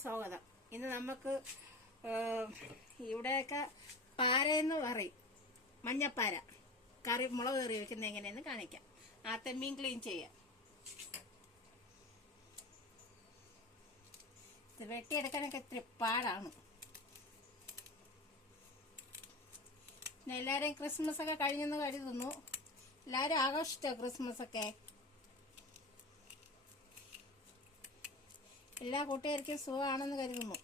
സ്വാഗതം. ഇന്ന് നമുക്ക് ഇവിടെയൊക്കെ പാരയെന്ന് പറയും. മഞ്ഞപ്പാര. കറി മുളക് കറി വെക്കുന്നത് എങ്ങനെയെന്ന് കാണിക്കാം. ആ മീൻ ക്ലീൻ ചെയ്യാം. ഇത് വെട്ടിയെടുക്കാനൊക്കെ ഇത്തിരി പാടാണ്. എല്ലാവരെയും ക്രിസ്മസ് ഒക്കെ കഴിഞ്ഞെന്ന് കരുതുന്നു. എല്ലാവരും ആഘോഷിച്ചോ ക്രിസ്മസ് ഒക്കെ എല്ലാ കൂട്ടുകാർക്കും സുഖമാണെന്ന് കരുതുന്നു.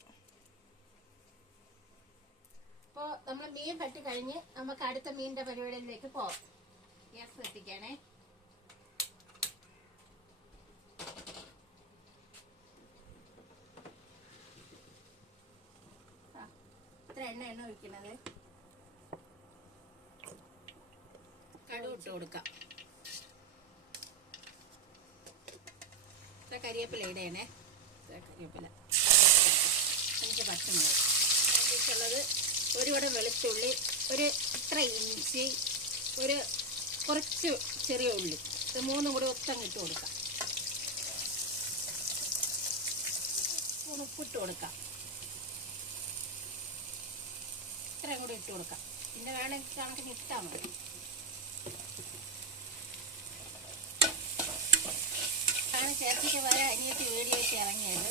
അപ്പോൾ നമ്മൾ മീൻ പറ്റി കഴിഞ്ഞ് നമുക്ക് അടുത്ത മീനിന്റെ പരിപാടിയിലേക്ക് പോവാം. ഗ്യാസ് എത്തിക്കാണേ. ആ, ഇത്ര എണ്ണ എണ്ണ ഒഴിക്കണത് കടുക് ഇട്ട് കൊടുക്കാം. ഇത്ര കരിവേപ്പില ഇടയണേ ഇത്ര കരിവേപ്പില അഞ്ച് പച്ചമുളക് അതിലേക്കുള്ളത് ഒരു കുടം വെളുത്തുള്ളി ഒരു ഇത്ര ഇഞ്ചി ഒരു കുറച്ച് ചെറിയ ഉള്ളി ഇത് മൂന്നും കൂടി ഒത്തം ഇട്ട് കൊടുക്കാം ഉപ്പിട്ട് കൊടുക്കാം ഇത്രയും കൂടി ഇട്ട് കൊടുക്കാം. പിന്നെ വേണമെങ്കിൽ കണക്കിന് ഇട്ടാൽ മതി ചേർത്തിക്ക് വരെ അനിയത്തി വീഡിയോയ്ക്ക് ഇറങ്ങിയത്.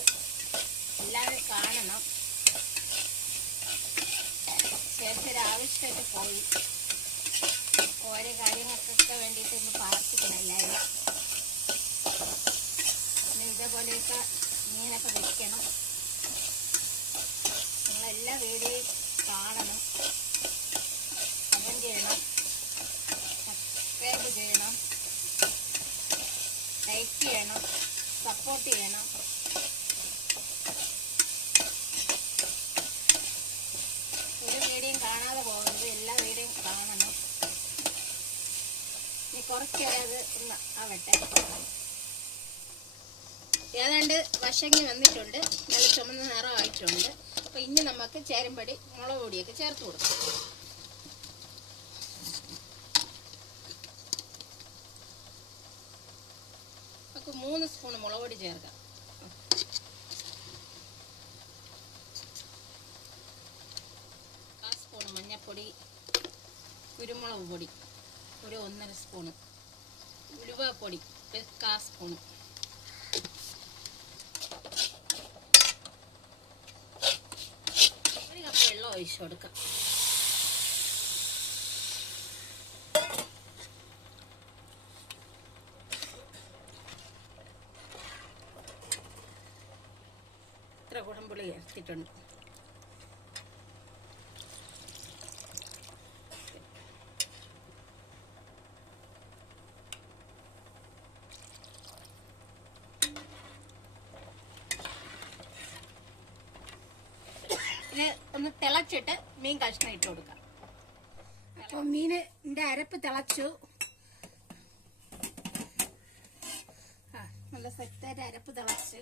എല്ലാവരും കാണണം. ചേർത്തി ഒരു ആവശ്യമായിട്ട് പോയി. ഓരോ കാര്യങ്ങൾക്കൊക്കെ വേണ്ടിയിട്ട് ഒന്ന് പ്രാർത്ഥിക്കണം എല്ലാവരും. ഇതേപോലെയൊക്കെ മീനൊക്കെ വെക്കണം. നിങ്ങളെല്ലാ വീഡിയോയും കാണണം കമന്റ് ചെയ്യണം സബ്സ്ക്രൈബ് ചെയ്യണം ലൈക്ക് ചെയ്യണം സപ്പോർട്ട് ചെയ്യണം. ഒരു വീഡിയോയും കാണാതെ പോകരുത് എല്ലാ വീഡിയോയും കാണണം. ഇനി കുറച്ചത് ഒന്ന് ആവട്ടെ. ഏതാണ്ട് വശങ്ങി വന്നിട്ടുണ്ട്. നല്ല ചുമന്ന നിറമായിട്ടുണ്ട് അപ്പോൾ ഇനി നമുക്ക് ചേരുംപടി മുളക് പൊടിയൊക്കെ ചേർത്ത് കൊടുക്കാം. നമുക്ക് മൂന്ന് സ്പൂൺ മുളക് പൊടി ചേർക്കാം. കാ സ്പൂൺ കുരുമുളക് പൊടി ഒരു ഒന്നര സ്പൂണ് ഉലുവപ്പൊടി ഒരു കാ സ്പൂൺ. ഒരു കപ്പ് വെള്ളം ഒഴിച്ചു കൊടുക്കാം. ഇത്ര കുടംപുളി ചേർത്തിട്ടുണ്ട് ഇത് ഒന്ന് തിളച്ചിട്ട് മീൻ കഷ്ണം ഇട്ട് കൊടുക്കാം. അപ്പൊ മീനിന്റെ അരപ്പ് തിളച്ചു. ആ നല്ല സെറ്റായിട്ട് അരപ്പ് തിളച്ച്.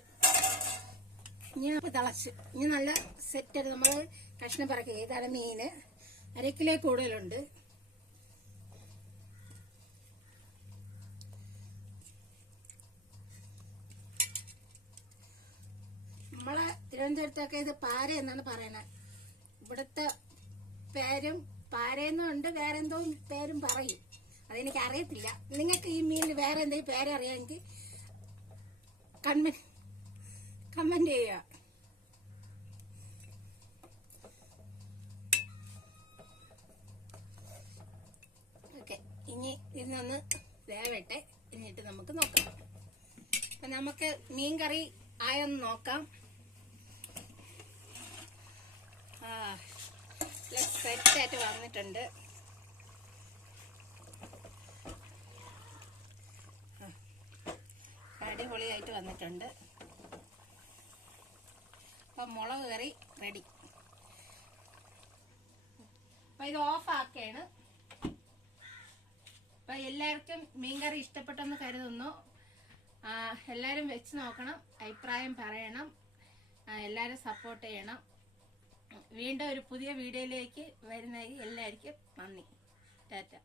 ഇനി തിളച്ച് ഇനി നല്ല സെറ്റായിട്ട് നമ്മൾ കഷ്ണം പറക്കുക ഇതാണ് മീന് അരക്കിലേ കിലോ കൂടുതലുണ്ട്. നമ്മളെ തിരുവനന്തപുരത്തൊക്കെ ഇത് പാര എന്നാണ് പറയണത് ഇവിടുത്തെ പേരും പാരയെന്നും ഉണ്ട് വേറെ എന്തോ പേരും പറയും. അതെനിക്ക് അറിയത്തില്ല നിങ്ങൾക്ക് ഈ മീനിൽ വേറെ എന്തെങ്കിലും പേരറിയാമെങ്കിൽ കൺമൻ കമന്റ് ചെയ്യുക ഓക്കെ ഇനി ഇതിനൊന്ന് വേവട്ടെ. എന്നിട്ട് നമുക്ക് നോക്കാം. അപ്പൊ നമുക്ക് മീൻ കറി ആയൊന്ന് നോക്കാം. ആ സെറ്റായിട്ട് വന്നിട്ടുണ്ട്. അടിപൊളിയായിട്ട് വന്നിട്ടുണ്ട്. അപ്പം മുളക് കറി റെഡി അപ്പം ഇത് ഓഫ് ആക്കുകയാണ് അപ്പം എല്ലാവർക്കും മീൻകറി ഇഷ്ടപ്പെട്ടെന്ന് കരുതുന്നു. എല്ലാവരും വെച്ച് നോക്കണം അഭിപ്രായം പറയണം എല്ലാവരും സപ്പോർട്ട് ചെയ്യണം. വീണ്ടും ഒരു പുതിയ വീഡിയോയിലേക്ക് വരുന്നതായി എല്ലാവർക്കും നന്ദി. ടാറ്റ.